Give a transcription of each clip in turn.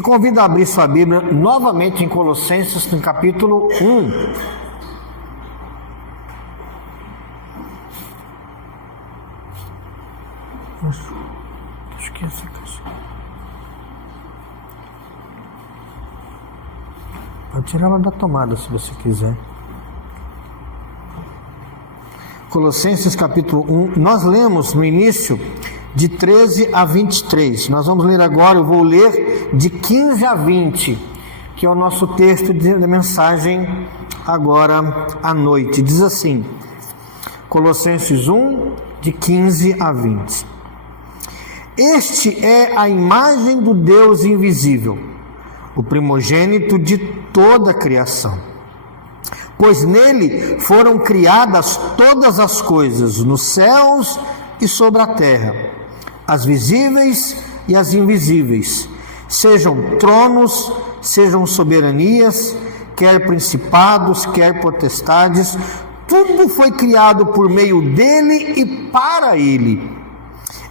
Te convido a abrir sua Bíblia novamente em Colossenses, no capítulo 1. Acho que é essa aqui. Pode tirar ela da tomada se você quiser. Colossenses capítulo 1, nós lemos no início de 13 a 23, nós vamos ler agora, eu vou ler de 15 a 20, que é o nosso texto de mensagem agora à noite. Diz assim, Colossenses 1, de 15 a 20. Este é a imagem do Deus invisível, o primogênito de toda a criação. Pois nele foram criadas todas as coisas, nos céus e sobre a terra, as visíveis e as invisíveis, sejam tronos, sejam soberanias, quer principados, quer potestades, tudo foi criado por meio dele e para ele.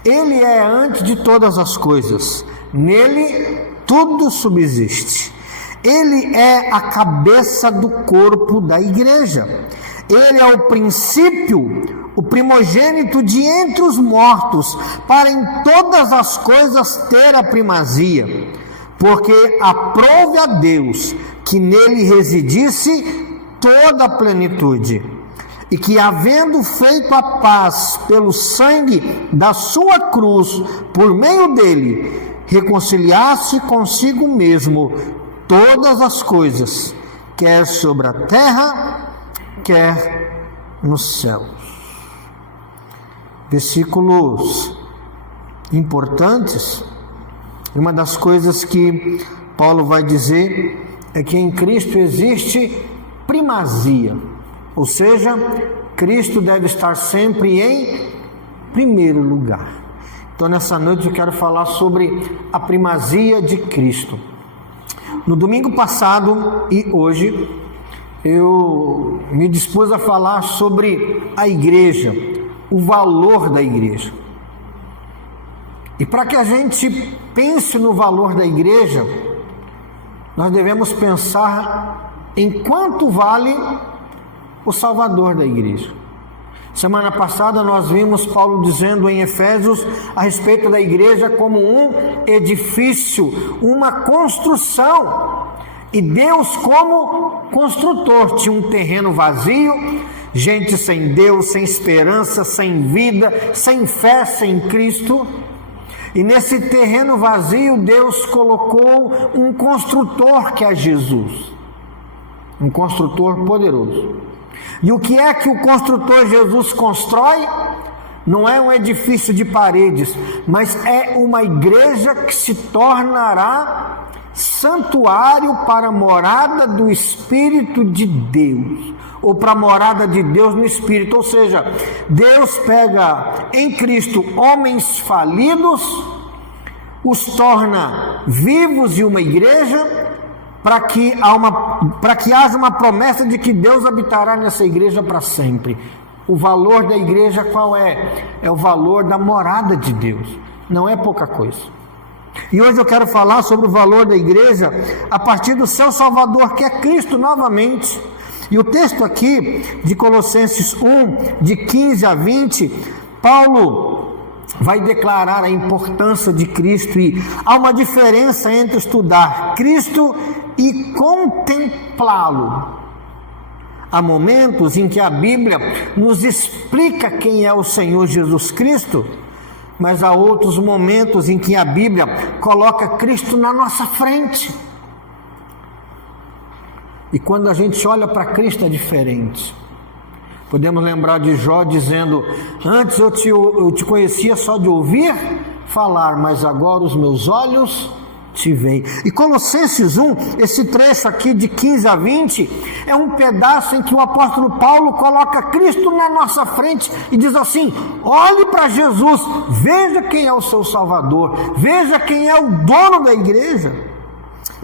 Ele é antes de todas as coisas, nele tudo subsiste. Ele é a cabeça do corpo da igreja. Ele é o princípio, o primogênito de entre os mortos, para em todas as coisas ter a primazia, porque aprouve a Deus que nele residisse toda a plenitude, e que, havendo feito a paz pelo sangue da sua cruz, por meio dele, reconciliasse consigo mesmo todas as coisas, quer sobre a terra, quer nos céus. Versículos importantes. Uma das coisas que Paulo vai dizer é que em Cristo existe primazia, ou seja, Cristo deve estar sempre em primeiro lugar. Então nessa noite eu quero falar sobre a primazia de Cristo. No domingo passado e hoje, eu me dispus a falar sobre a igreja, o valor da igreja. E para que a gente pense no valor da igreja, nós devemos pensar em quanto vale o Salvador da igreja. Semana passada nós vimos Paulo dizendo em Efésios a respeito da igreja como um edifício, uma construção, e Deus como construtor. Tinha um terreno vazio, gente sem Deus, sem esperança, sem vida, sem fé, sem Cristo, e nesse terreno vazio Deus colocou um construtor que é Jesus, um construtor poderoso. E o que é que o construtor Jesus constrói? Não é um edifício de paredes, mas é uma igreja que se tornará santuário para a morada do Espírito de Deus, ou para a morada de Deus no Espírito. Ou seja, Deus pega em Cristo homens falidos, os torna vivos em uma igreja, para que haja uma promessa de que Deus habitará nessa igreja para sempre. O valor da igreja qual é? É o valor da morada de Deus, não é pouca coisa. E hoje eu quero falar sobre o valor da igreja a partir do seu Salvador, que é Cristo novamente. E o texto aqui de Colossenses 1, de 15 a 20, Paulo vai declarar a importância de Cristo, e há uma diferença entre estudar Cristo e contemplá-lo. Há momentos em que a Bíblia nos explica quem é o Senhor Jesus Cristo, mas há outros momentos em que a Bíblia coloca Cristo na nossa frente. E quando a gente olha para Cristo é diferente. Podemos lembrar de Jó dizendo: antes eu te conhecia só de ouvir falar, mas agora os meus olhos te veem. E Colossenses 1, esse trecho aqui de 15 a 20, é um pedaço em que o apóstolo Paulo coloca Cristo na nossa frente e diz assim: olhe para Jesus, veja quem é o seu Salvador, veja quem é o dono da igreja.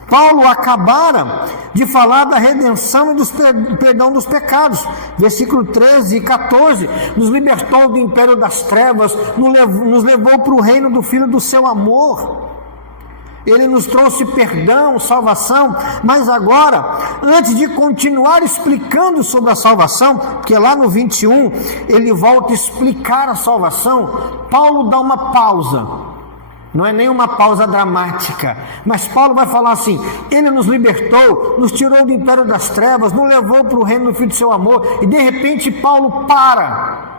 Paulo acabara de falar da redenção e do perdão dos pecados. Versículo 13 e 14, nos libertou do império das trevas, nos levou para o reino do Filho do seu amor. Ele nos trouxe perdão, salvação, mas agora, antes de continuar explicando sobre a salvação, porque lá no 21 ele volta a explicar a salvação, Paulo dá uma pausa. Não é nenhuma pausa dramática, mas Paulo vai falar assim: ele nos libertou, nos tirou do império das trevas, nos levou para o reino do Filho do seu amor, e de repente Paulo para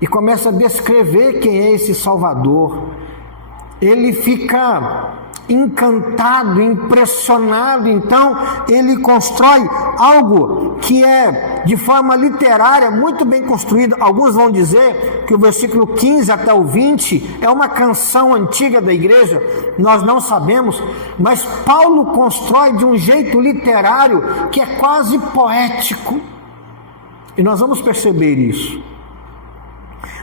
e começa a descrever quem é esse Salvador. Ele fica encantado, impressionado, então ele constrói algo que é de forma literária muito bem construído. Alguns vão dizer que o versículo 15 até o 20 é uma canção antiga da igreja, nós não sabemos, mas Paulo constrói de um jeito literário que é quase poético, e nós vamos perceber isso.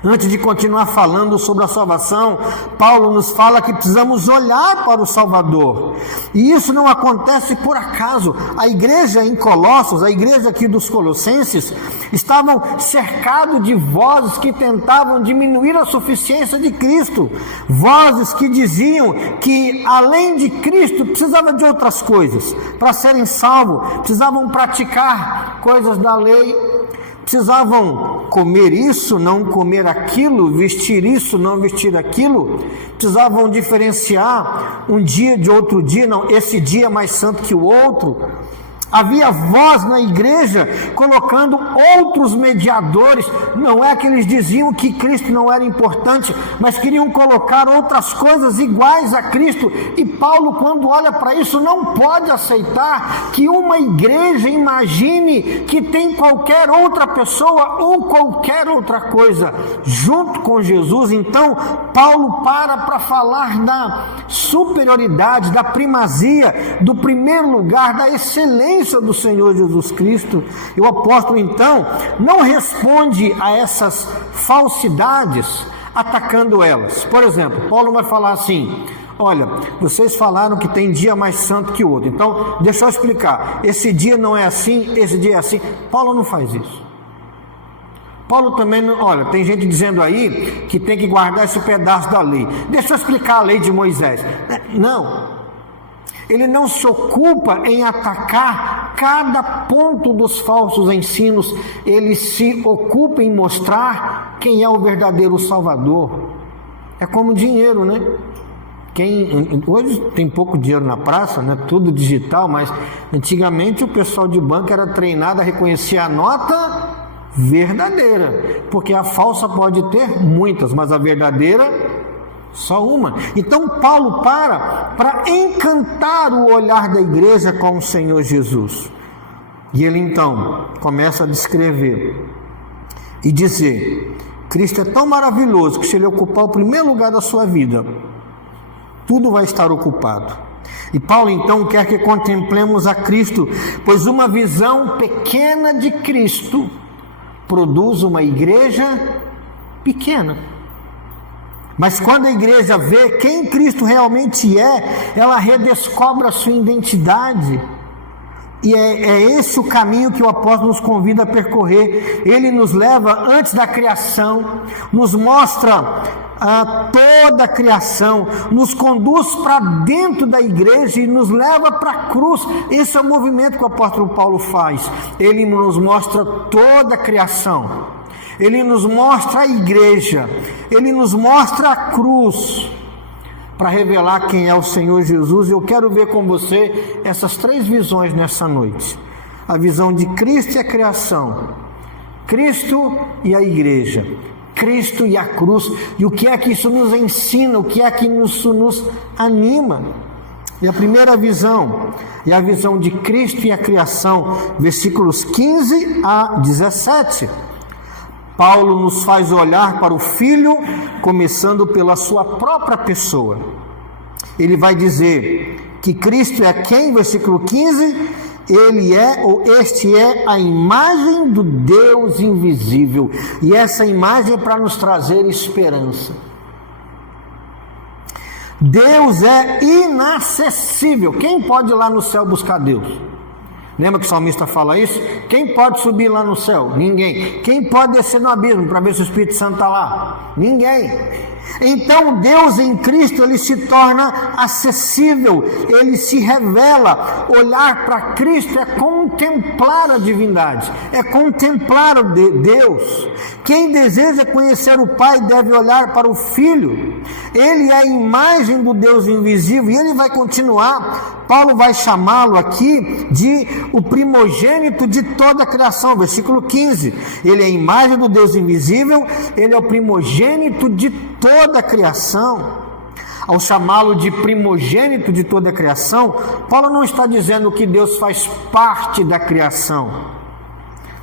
Antes de continuar falando sobre a salvação, Paulo nos fala que precisamos olhar para o Salvador. E isso não acontece por acaso. A igreja em Colossos, a igreja aqui dos Colossenses, estavam cercados de vozes que tentavam diminuir a suficiência de Cristo. Vozes que diziam que além de Cristo precisava de outras coisas. Para serem salvos, precisavam praticar coisas da lei, precisavam comer isso, não comer aquilo, vestir isso, não vestir aquilo, precisavam diferenciar um dia de outro dia, não, esse dia é mais santo que o outro. Havia voz na igreja colocando outros mediadores. Não é que eles diziam que Cristo não era importante, mas queriam colocar outras coisas iguais a Cristo. E Paulo, quando olha para isso, não pode aceitar que uma igreja imagine que tem qualquer outra pessoa ou qualquer outra coisa junto com Jesus. Então Paulo para falar da superioridade, da primazia, do primeiro lugar, da excelência do Senhor Jesus Cristo. E o apóstolo então não responde a essas falsidades atacando elas. Por exemplo, Paulo vai falar assim: olha, vocês falaram que tem dia mais santo que o outro, então deixa eu explicar, esse dia não é assim, esse dia é assim. Paulo não faz isso. Paulo também não, olha, tem gente dizendo aí que tem que guardar esse pedaço da lei, deixa eu explicar a lei de Moisés. Não. Ele não se ocupa em atacar cada ponto dos falsos ensinos, ele se ocupa em mostrar quem é o verdadeiro Salvador. É como dinheiro, né? Hoje tem pouco dinheiro na praça, né? Tudo digital, mas antigamente o pessoal de banco era treinado a reconhecer a nota verdadeira, porque a falsa pode ter muitas, mas a verdadeira só uma. Então Paulo para encantar o olhar da igreja com o Senhor Jesus. E ele então começa a descrever e dizer: Cristo é tão maravilhoso que se ele ocupar o primeiro lugar da sua vida, tudo vai estar ocupado. E Paulo então quer que contemplemos a Cristo, pois uma visão pequena de Cristo produz uma igreja pequena. Mas quando a igreja vê quem Cristo realmente é, ela redescobre a sua identidade. E é esse o caminho que o apóstolo nos convida a percorrer. Ele nos leva antes da criação, nos mostra toda a criação, nos conduz para dentro da igreja e nos leva para a cruz. Esse é o movimento que o apóstolo Paulo faz. Ele nos mostra toda a criação. Ele nos mostra a igreja, ele nos mostra a cruz, para revelar quem é o Senhor Jesus. Eu quero ver com você essas três visões nessa noite: a visão de Cristo e a criação, Cristo e a igreja, Cristo e a cruz, e o que é que isso nos ensina, o que é que isso nos anima. E a primeira visão é a visão de Cristo e a criação, versículos 15 a 17. Paulo nos faz olhar para o Filho, começando pela sua própria pessoa. Ele vai dizer que Cristo é quem? Versículo 15: ele é, ou este é, a imagem do Deus invisível. E essa imagem é para nos trazer esperança. Deus é inacessível. Quem pode ir lá no céu buscar Deus? Lembra que o salmista fala isso? Quem pode subir lá no céu? Ninguém. Quem pode descer no abismo para ver se o Espírito Santo está lá? Ninguém. Então Deus em Cristo, ele se torna acessível, ele se revela. Olhar para Cristo é contemplar a divindade, é contemplar o Deus. Quem deseja conhecer o Pai deve olhar para o Filho. Ele é a imagem do Deus invisível, e ele vai continuar. Paulo vai chamá-lo aqui de o primogênito de toda a criação, versículo 15. Ele é a imagem do Deus invisível, ele é o primogênito de toda a criação. Ao chamá-lo de primogênito de toda a criação, Paulo não está dizendo que Deus faz parte da criação,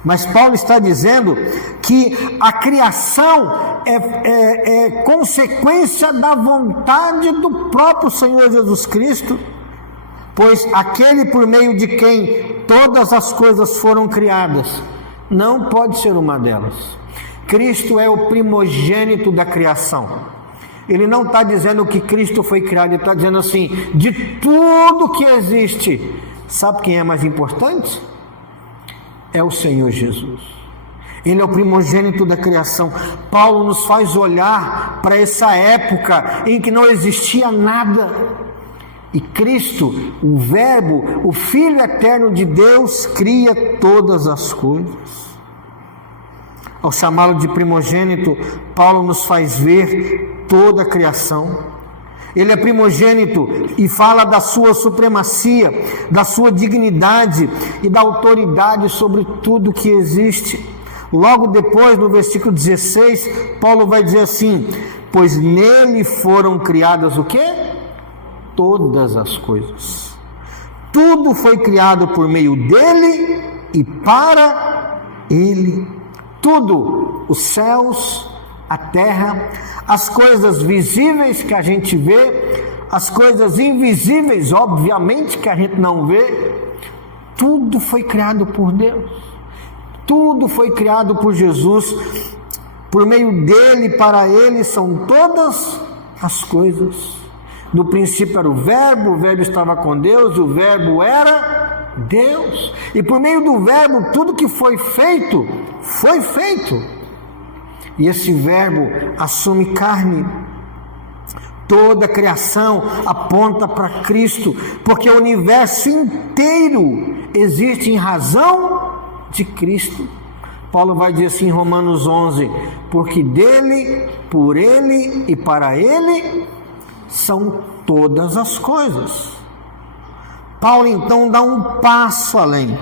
mas Paulo está dizendo que a criação é consequência da vontade do próprio Senhor Jesus Cristo, pois aquele por meio de quem todas as coisas foram criadas não pode ser uma delas. Cristo é o primogênito da criação. Ele não está dizendo que Cristo foi criado, ele está dizendo assim, de tudo que existe, sabe quem é mais importante? É o Senhor Jesus. Ele é o primogênito da criação. Paulo nos faz olhar para essa época em que não existia nada, e Cristo, o Verbo, o Filho eterno de Deus, cria todas as coisas. Ao chamá-lo de primogênito, Paulo nos faz ver toda a criação. Ele é primogênito e fala da sua supremacia, da sua dignidade e da autoridade sobre tudo que existe. Logo depois, no versículo 16, Paulo vai dizer assim: pois nele foram criadas o quê? Todas as coisas. Tudo foi criado por meio dele e para ele. Tudo, os céus, a terra, as coisas visíveis que a gente vê, as coisas invisíveis, obviamente, que a gente não vê, tudo foi criado por Deus. Tudo foi criado por Jesus. Por meio dele, para ele, são todas as coisas. No princípio era o Verbo estava com Deus, o Verbo era Deus. E por meio do Verbo, tudo que foi feito, foi feito. E esse Verbo assume carne. Toda a criação aponta para Cristo, porque o universo inteiro existe em razão de Cristo. Paulo vai dizer assim em Romanos 11, porque dele, por ele e para ele são todas as coisas. Paulo então dá um passo além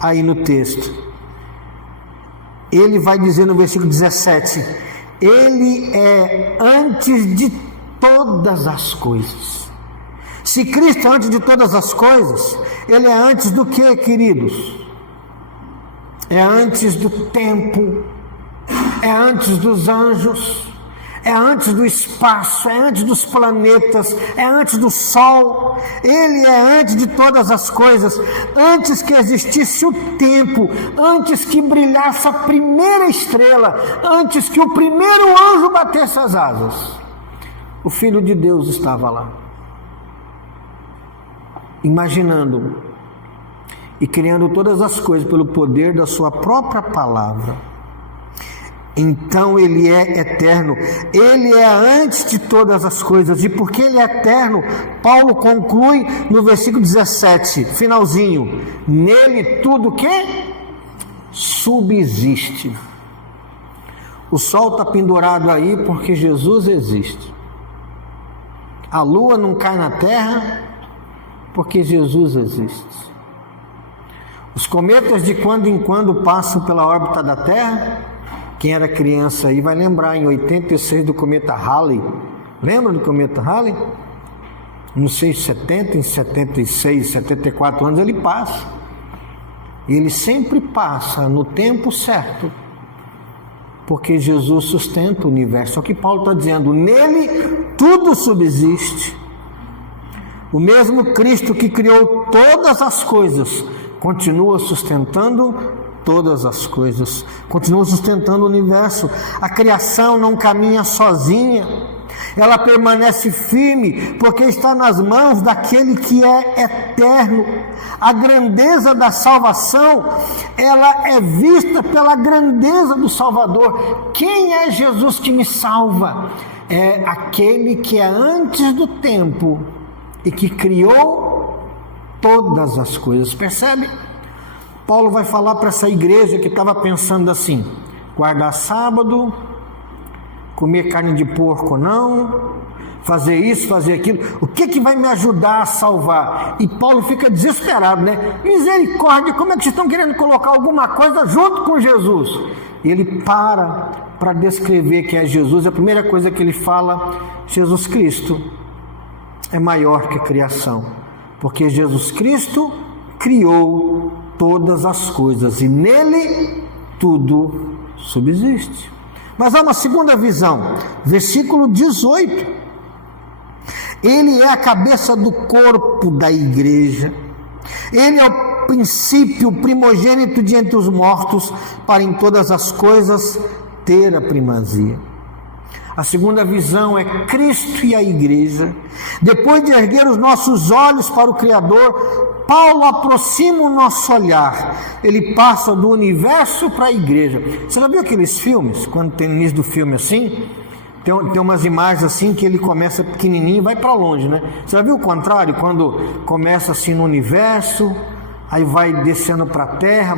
aí no texto. Ele vai dizer no versículo 17, ele é antes de todas as coisas. Se Cristo é antes de todas as coisas, ele é antes do que, queridos? É antes do tempo, é antes dos anjos, é antes do espaço, é antes dos planetas, é antes do sol. Ele é antes de todas as coisas, antes que existisse o tempo, antes que brilhasse a primeira estrela, antes que o primeiro anjo batesse as asas. O Filho de Deus estava lá, imaginando e criando todas as coisas pelo poder da sua própria palavra. Então ele é eterno, ele é antes de todas as coisas, e porque ele é eterno, Paulo conclui no versículo 17, finalzinho, nele tudo que subsiste. O sol está pendurado aí porque Jesus existe. A lua não cai na terra porque Jesus existe. Os cometas de quando em quando passam pela órbita da Terra. Quem era criança aí vai lembrar em 86 do cometa Halley. Lembra do cometa Halley? Não sei, 70, em 76, 74 anos ele passa. E ele sempre passa no tempo certo, porque Jesus sustenta o universo. Só que Paulo está dizendo, nele tudo subsiste. O mesmo Cristo que criou todas as coisas continua sustentando todas as coisas, continua sustentando o universo. A criação não caminha sozinha, Ela permanece firme porque está nas mãos daquele que é eterno. A grandeza da salvação, ela é vista pela grandeza do Salvador. Quem é Jesus que me salva? É aquele que é antes do tempo e que criou todas as coisas. Percebe? Paulo vai falar para essa igreja que estava pensando assim: guardar sábado, comer carne de porco não, fazer isso, fazer aquilo, o que vai me ajudar a salvar? E Paulo fica desesperado, né? Misericórdia, como é que vocês estão querendo colocar alguma coisa junto com Jesus? E ele para descrever que é Jesus. A primeira coisa que ele fala: Jesus Cristo é maior que a criação, porque Jesus Cristo criou todas as coisas e nele tudo subsiste. Mas há uma segunda visão, versículo 18. Ele é a cabeça do corpo da igreja. Ele é o princípio, o primogênito de entre os mortos, para em todas as coisas ter a primazia. A segunda visão é Cristo e a igreja. Depois de erguer os nossos olhos para o Criador, Paulo aproxima o nosso olhar. Ele passa do universo para a igreja. Você já viu aqueles filmes, quando tem no início do filme assim, tem umas imagens assim que ele começa pequenininho e vai para longe, né? Você já viu o contrário? Quando começa assim no universo, aí vai descendo para a terra,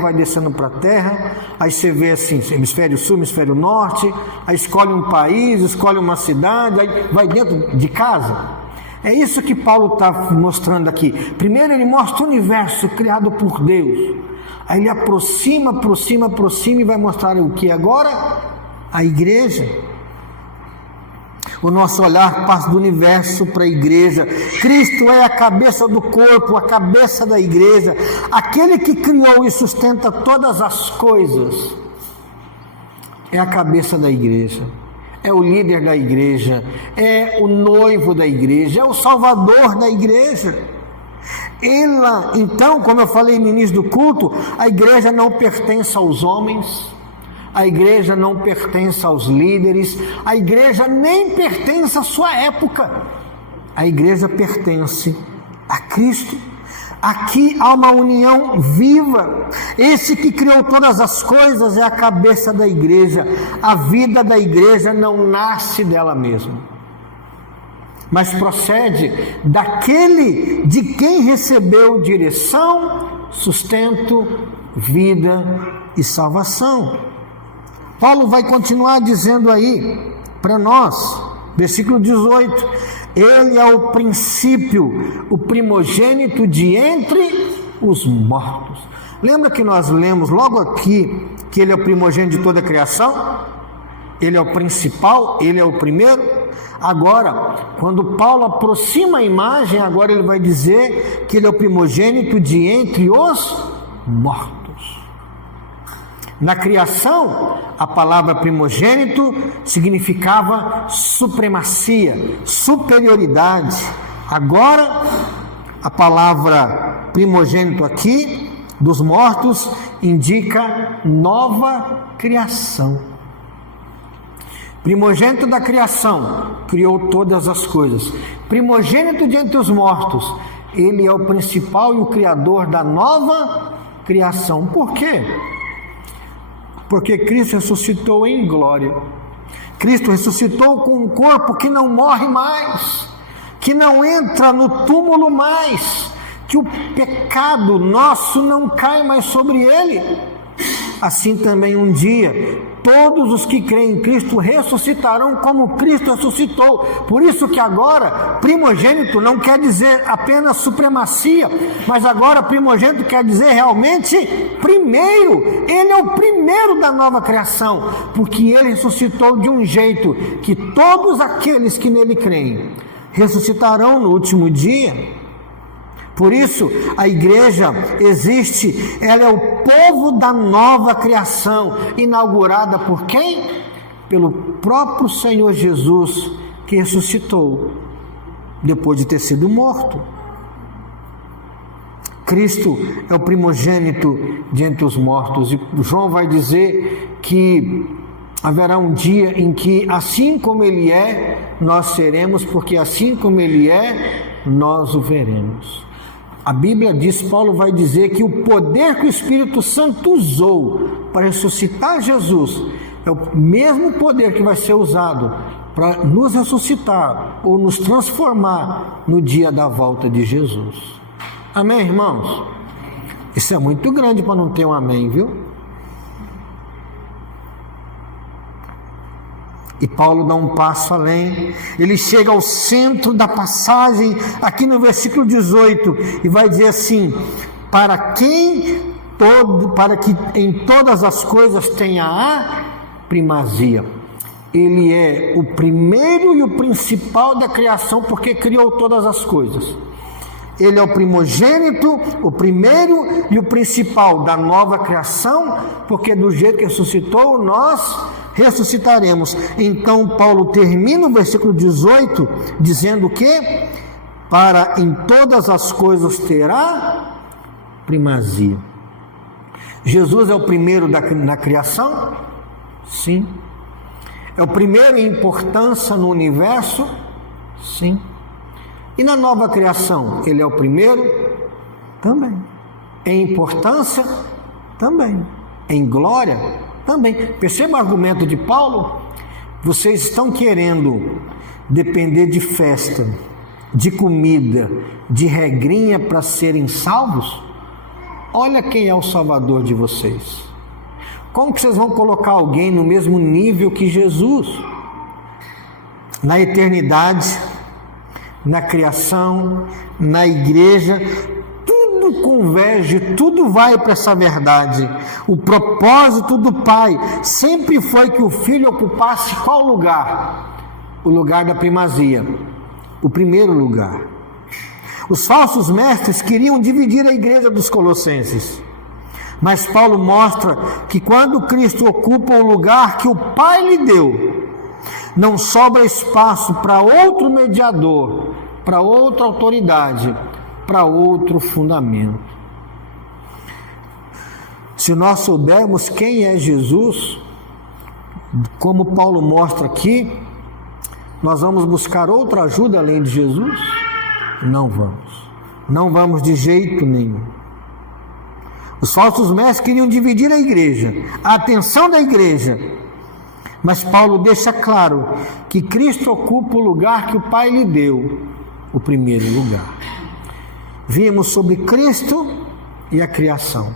aí você vê assim, hemisfério sul, hemisfério norte, aí escolhe um país, escolhe uma cidade, aí vai dentro de casa. É isso que Paulo está mostrando aqui. Primeiro ele mostra o universo criado por Deus, aí ele aproxima e vai mostrar o que agora? A igreja. O nosso olhar passa do universo para a igreja. Cristo é a cabeça do corpo, a cabeça da igreja, aquele que criou e sustenta todas as coisas. É a cabeça da igreja, é o líder da igreja, é o noivo da igreja, é o salvador da igreja. Ela, então, como eu falei no início do culto, a igreja não pertence aos homens, a igreja não pertence aos líderes, a igreja nem pertence à sua época, a igreja pertence a Cristo. Aqui há uma união viva. Esse que criou todas as coisas é a cabeça da igreja. A vida da igreja não nasce dela mesma, mas procede daquele de quem recebeu direção, sustento, vida e salvação. Paulo vai continuar dizendo aí para nós, versículo 18: ele é o princípio, o primogênito de entre os mortos. Lembra que nós lemos logo aqui que ele é o primogênito de toda a criação? Ele é o principal, ele é o primeiro. Agora, quando Paulo aproxima a imagem, agora ele vai dizer que ele é o primogênito de entre os mortos. Na criação, a palavra primogênito significava supremacia, superioridade. Agora, a palavra primogênito aqui, dos mortos, indica nova criação. Primogênito da criação, criou todas as coisas. Primogênito de entre os mortos, ele é o principal e o criador da nova criação. Por quê? Porque Cristo ressuscitou em glória. Cristo ressuscitou com um corpo que não morre mais, que não entra no túmulo mais, que o pecado nosso não cai mais sobre ele. Assim também um dia, todos os que creem em Cristo ressuscitarão como Cristo ressuscitou. Por isso que agora, primogênito não quer dizer apenas supremacia, mas agora primogênito quer dizer realmente primeiro. Ele é o primeiro da nova criação, porque ele ressuscitou de um jeito que todos aqueles que nele creem ressuscitarão no último dia. Por isso, a igreja existe, ela é o povo da nova criação, inaugurada por quem? Pelo próprio Senhor Jesus, que ressuscitou, depois de ter sido morto. Cristo é o primogênito de entre os mortos, e João vai dizer que Haverá um dia em que, assim como Ele é, nós seremos, porque assim como Ele é, nós o veremos. A Bíblia diz, Paulo vai dizer que o poder que o Espírito Santo usou para ressuscitar Jesus é o mesmo poder que vai ser usado para nos ressuscitar ou nos transformar no dia da volta de Jesus. Amém, irmãos? Isso é muito grande para não ter um amém, viu? E Paulo dá um passo além, ele chega ao centro da passagem, aqui no versículo 18, e vai dizer assim: para que em todas as coisas tenha a primazia. Ele é o primeiro e o principal da criação, porque criou todas as coisas. Ele é o primogênito, o primeiro e o principal da nova criação, porque do jeito que ressuscitou, nós ressuscitaremos. Então Paulo termina o versículo 18 dizendo que para em todas as coisas terá primazia. Jesus é o primeiro na criação? Sim. É o primeiro em importância no universo? Sim. E na nova criação, ele é o primeiro? Também. Em importância? Também. Em glória? Também. Perceba o argumento de Paulo? Vocês estão querendo depender de festa, de comida, de regrinha para serem salvos? Olha quem é o Salvador de vocês. Como que vocês vão colocar alguém no mesmo nível que Jesus? Na eternidade, na criação, na igreja, tudo converge, tudo vai para essa verdade. O propósito do Pai sempre foi que o Filho ocupasse qual lugar? O lugar da primazia, o primeiro lugar. Os falsos mestres queriam dividir a igreja dos colossenses, mas Paulo mostra que quando Cristo ocupa o lugar que o Pai lhe deu, não sobra espaço para outro mediador, para outra autoridade, para outro fundamento. Se nós soubermos quem é Jesus, como Paulo mostra aqui, nós vamos buscar outra ajuda além de Jesus? Não vamos. Não vamos de jeito nenhum. Os falsos mestres queriam dividir a igreja, a atenção da igreja. Mas Paulo deixa claro que Cristo ocupa o lugar que o Pai lhe deu, o primeiro lugar. Vimos sobre Cristo e a criação,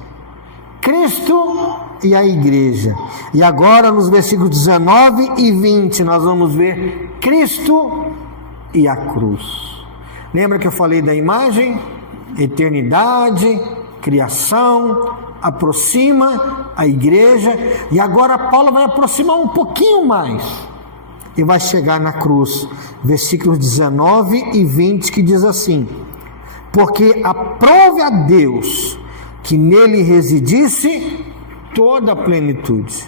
Cristo e a igreja. E agora nos versículos 19 e 20 nós vamos ver Cristo e a cruz. Lembra que eu falei da imagem? Eternidade, criação, aproxima a igreja, e agora Paulo vai aproximar um pouquinho mais e vai chegar na cruz, versículos 19 e 20, que diz assim: porque aprove a Deus que nele residisse toda a plenitude,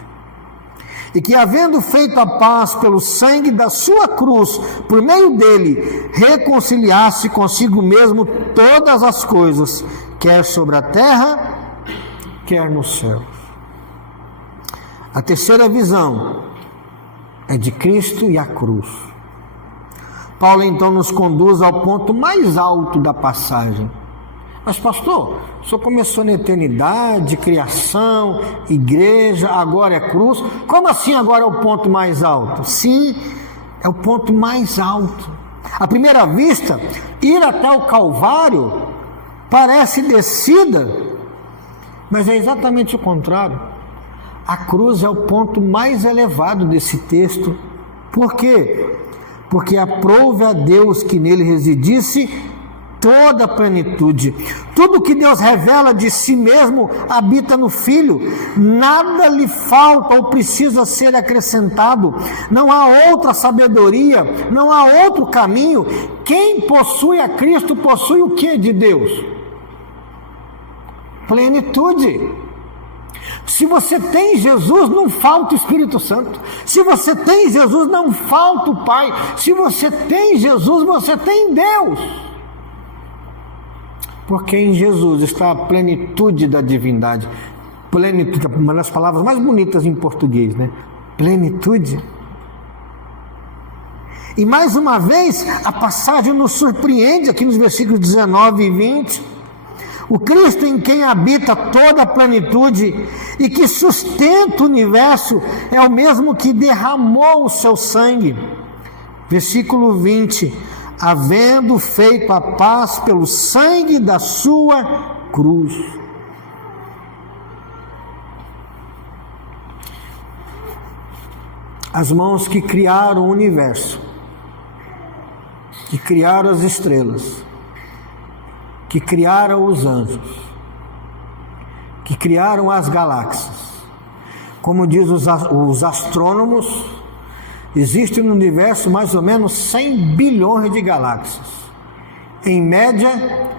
e que, havendo feito a paz pelo sangue da sua cruz, por meio dele reconciliasse consigo mesmo todas as coisas, quer sobre a terra, quer no céu. A terceira visão é de Cristo e a cruz. Paulo então nos conduz ao ponto mais alto da passagem. Mas pastor, o senhor começou na eternidade, criação, igreja, agora é cruz. Como assim agora é o ponto mais alto? Sim, é o ponto mais alto. À primeira vista, ir até o Calvário parece descida, mas é exatamente o contrário. A cruz é o ponto mais elevado desse texto. Por quê? Porque aprove a Deus que nele residisse toda a plenitude. Tudo que Deus revela de si mesmo habita no Filho. Nada lhe falta ou precisa ser acrescentado. Não há outra sabedoria, não há outro caminho. Quem possui a Cristo possui o que de Deus? Plenitude. Se você tem Jesus, não falta o Espírito Santo. Se você tem Jesus, não falta o Pai. Se você tem Jesus, você tem Deus. Porque em Jesus está a plenitude da divindade. Plenitude, uma das palavras mais bonitas em português, né? plenitude. E mais uma vez, a passagem nos surpreende aqui nos versículos 19 e 20. O Cristo em quem habita toda a plenitude e que sustenta o universo é o mesmo que derramou o seu sangue. Versículo 20. Havendo feito a paz pelo sangue da sua cruz. As mãos que criaram o universo, que criaram as estrelas, que criaram os anjos, que criaram as galáxias. Como diz os astrônomos, existe no universo mais ou menos 100 bilhões de galáxias. Em média,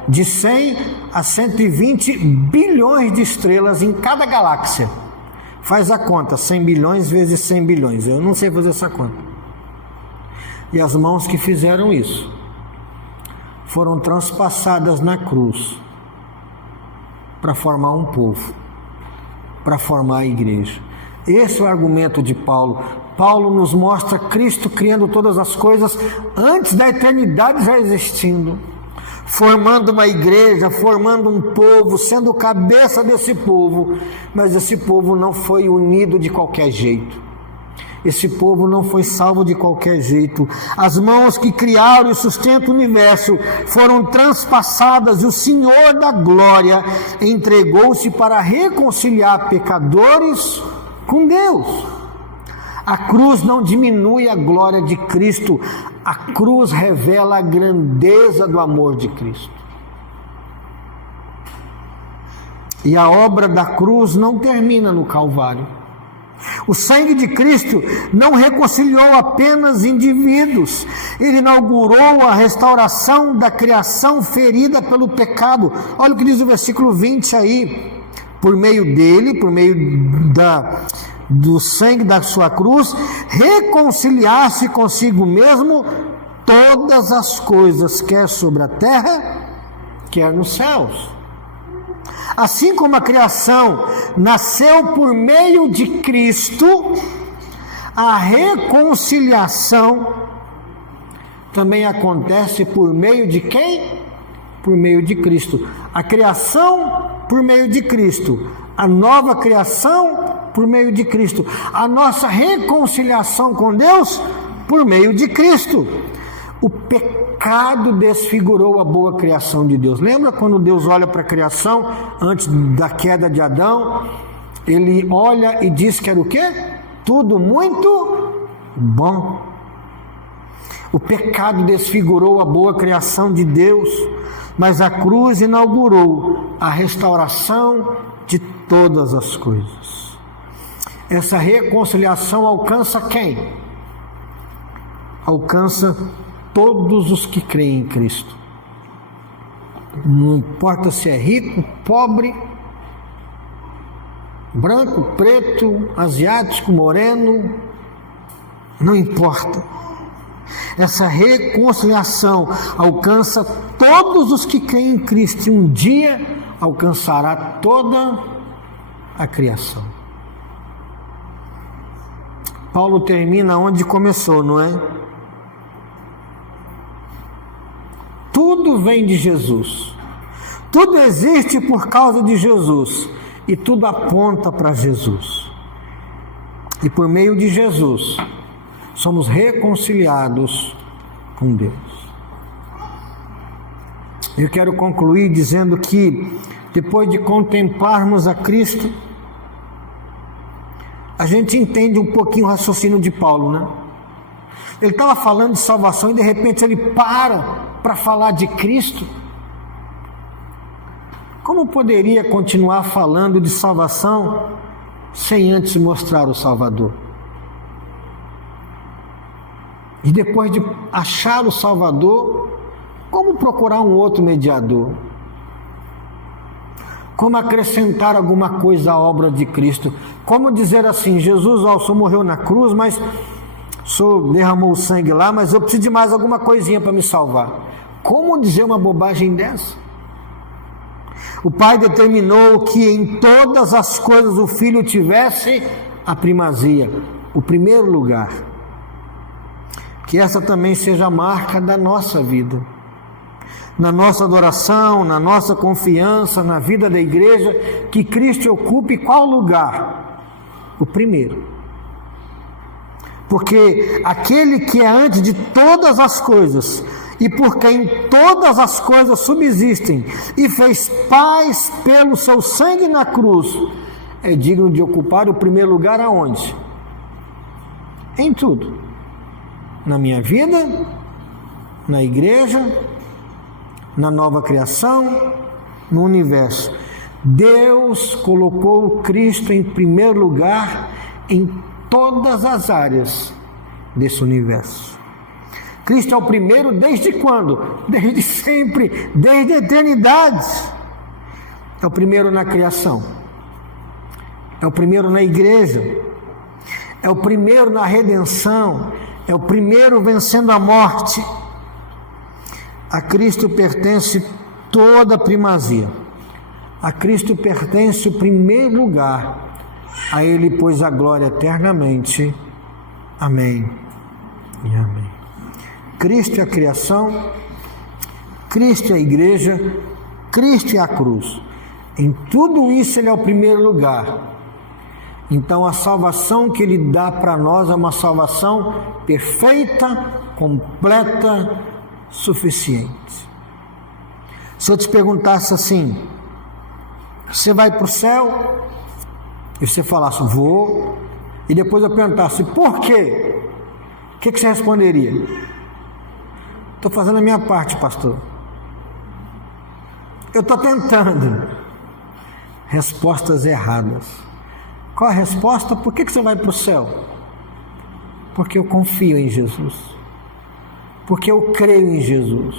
de 100 a 120 bilhões de estrelas em cada galáxia. Faz a conta, 100 bilhões vezes 100 bilhões. Eu não sei fazer essa conta. E as mãos que fizeram isso foram transpassadas na cruz para formar um povo, para formar a igreja. Esse é o argumento de Paulo. Paulo nos mostra Cristo criando todas as coisas antes da eternidade já existindo, formando uma igreja, formando um povo, sendo cabeça desse povo, mas esse povo não foi unido de qualquer jeito. Esse povo não foi salvo de qualquer jeito. As mãos que criaram e sustentam o universo foram transpassadas e o Senhor da glória entregou-se para reconciliar pecadores com Deus. A cruz não diminui a glória de Cristo, a cruz revela a grandeza do amor de Cristo. E a obra da cruz não termina no Calvário. O sangue de Cristo não reconciliou apenas indivíduos, ele inaugurou a restauração da criação ferida pelo pecado. Olha o que diz o versículo 20 aí. Por meio dele, por meio do sangue da sua cruz, reconciliar-se consigo mesmo todas as coisas, quer sobre a terra, quer nos céus. Assim como a criação nasceu por meio de Cristo, a reconciliação também acontece por meio de quem? Por meio de Cristo. A criação por meio de Cristo, a nova criação por meio de Cristo, a nossa reconciliação com Deus por meio de Cristo. O pecado desfigurou a boa criação de Deus. Lembra quando Deus olha para a criação antes da queda de Adão? Ele olha e diz que era o quê? Tudo muito bom. O pecado desfigurou a boa criação de Deus, mas a cruz inaugurou a restauração de todas as coisas. Essa reconciliação alcança quem? Alcança todos os que creem em Cristo. Não importa se é rico, pobre, branco, preto, asiático, moreno, não importa. Essa reconciliação alcança todos os que creem em Cristo e um dia alcançará toda a criação. Paulo termina onde começou, não é? Tudo vem de Jesus. Tudo existe por causa de Jesus. E tudo aponta para Jesus. E por meio de Jesus, somos reconciliados com Deus. Eu quero concluir dizendo que, depois de contemplarmos a Cristo, a gente entende um pouquinho o raciocínio de Paulo, né? Ele estava falando de salvação e de repente ele para falar de Cristo. Como poderia continuar falando de salvação sem antes mostrar o Salvador? E depois de achar o Salvador, como procurar um outro mediador? Como acrescentar alguma coisa à obra de Cristo? Como dizer assim, Jesus, o Senhor morreu na cruz, mas o Senhor derramou o sangue lá, mas eu preciso de mais alguma coisinha para me salvar. Como dizer uma bobagem dessa? O Pai determinou que em todas as coisas o Filho tivesse a primazia. o primeiro lugar. Que essa também seja a marca da nossa vida, na nossa adoração, na nossa confiança, na vida da igreja, que Cristo ocupe qual lugar? O primeiro. Porque aquele que é antes de todas as coisas, e por quem todas as coisas subsistem, e fez paz pelo seu sangue na cruz, é digno de ocupar o primeiro lugar aonde? Em tudo. Na minha vida, na igreja, na nova criação, no universo. Deus colocou Cristo em primeiro lugar em todas as áreas desse universo. Cristo é o primeiro desde quando? Desde sempre, desde a eternidade. É o primeiro na criação, é o primeiro na igreja, é o primeiro na redenção, é o primeiro vencendo a morte. A Cristo pertence toda a primazia. A Cristo pertence o primeiro lugar. A Ele, pois, a glória eternamente. Amém e amém. Cristo é a criação, Cristo é a igreja, Cristo é a cruz. Em tudo isso Ele é o primeiro lugar. Então a salvação que Ele dá para nós é uma salvação perfeita, completa, suficiente. Se eu te perguntasse assim, você vai para o céu? E você falasse, vou. E depois eu perguntasse, por quê? O que você responderia? Estou fazendo a minha parte, pastor. Eu estou tentando. Respostas erradas. Qual a resposta? Por que você vai para o céu? Porque eu confio em Jesus. Porque eu creio em Jesus.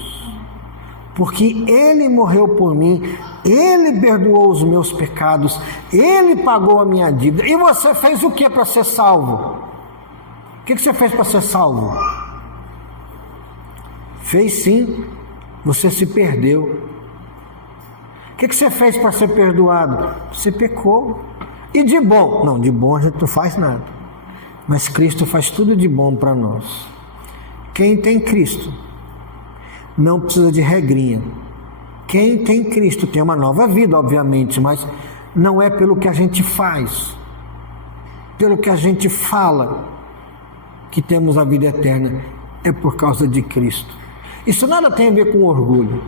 Porque Ele morreu por mim. Ele perdoou os meus pecados. Ele pagou a minha dívida. E você fez o que para ser salvo? O que você fez para ser salvo? Fez sim. Você se perdeu. O que você fez para ser perdoado? Você pecou. E de bom? Não, de bom a gente não faz nada. Mas Cristo faz tudo de bom para nós. Quem tem Cristo não precisa de regrinha. Quem tem Cristo tem uma nova vida, obviamente, mas não é pelo que a gente faz, pelo que a gente fala, que temos a vida eterna. É por causa de Cristo. Isso nada tem a ver com orgulho.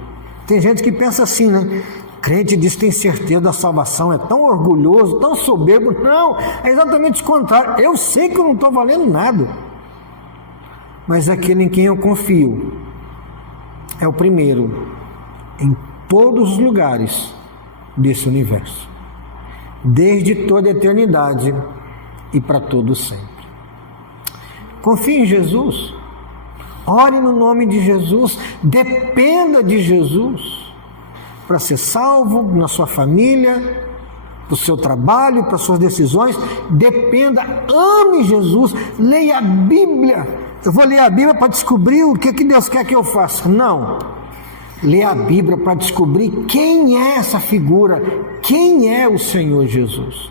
Tem gente que pensa assim, né? Crente diz que tem certeza da salvação, é tão orgulhoso, tão soberbo. Não, é exatamente o contrário. Eu sei que eu não estou valendo nada, mas aquele em quem eu confio é o primeiro em todos os lugares desse universo, desde toda a eternidade e para todo sempre. Confie em Jesus, ore no nome de Jesus, dependa de Jesus para ser salvo, na sua família, para o seu trabalho, para as suas decisões. Dependa, ame Jesus, leia a Bíblia. Eu vou ler a Bíblia para descobrir o que Deus quer que eu faça. Não. Leia a Bíblia para descobrir quem é essa figura, quem é o Senhor Jesus.